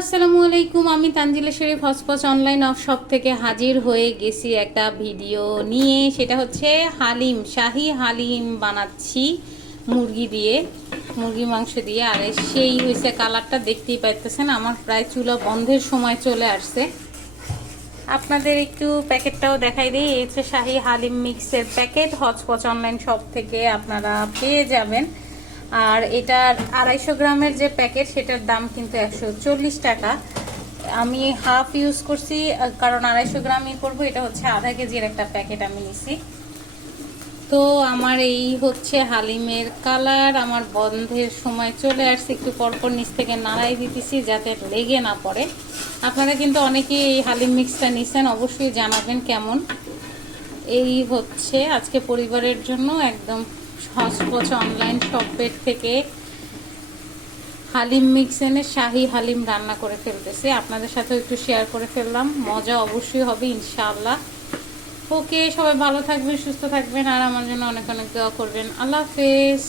আসসালামু আলাইকুম। আমি তানজিলা শরীফ হসপস অনলাইন অফ শপ থেকে হাজির হয়ে গেছি একটা ভিডিও নিয়ে। সেটা হচ্ছে হালিম, শাহি হালিম বানাচ্ছি মুরগি মাংস দিয়ে। আর সেই হয়েছে কালারটা দেখতেই পাইতেছেন। আমার প্রায় চুলা বন্ধের সময় চলে আসছে। আপনাদের একটু প্যাকেটটাও দেখাই দিই। এই হচ্ছে শাহি হালিম মিক্সের প্যাকেট, হটস্পট অনলাইন শপ থেকে আপনারা পেয়ে যাবেন। আর এটার 250 গ্রামের যে প্যাকেট সেটার দাম কিন্তু 140 টাকা। আমি হাফ ইউজ করছি কারণ 250 গ্রামই করবো। এটা হচ্ছে আধা কেজির একটা প্যাকেট আমি নিছি। তো আমার এই হচ্ছে হালিমের কালার। আমার বন্ধের সময় চলে আসছে, একটু পরপর নিচ থেকে নাড়াই দিতেছি যাতে লেগে না পড়ে। আপনারা কিন্তু অনেকেই এই হালিম মিক্সটা নিছেন, অবশ্যই জানাবেন কেমন। এই হচ্ছে আজকে পরিবারের জন্য একদম হসপচ অনলাইন শপের থেকে হালিম মিক্স এনে শাহি হালিম রান্না করে ফেলতেছি। আপনাদের সাথেও একটু শেয়ার করে ফেললাম, মজা অবশ্যই হবে ইনশাআল্লাহ। ওকে, সবাই ভালো থাকবেন, সুস্থ থাকবেন, আর আমার জন্য অনেক অনেক দোয়া করবেন। আল্লাহ হাফেজ।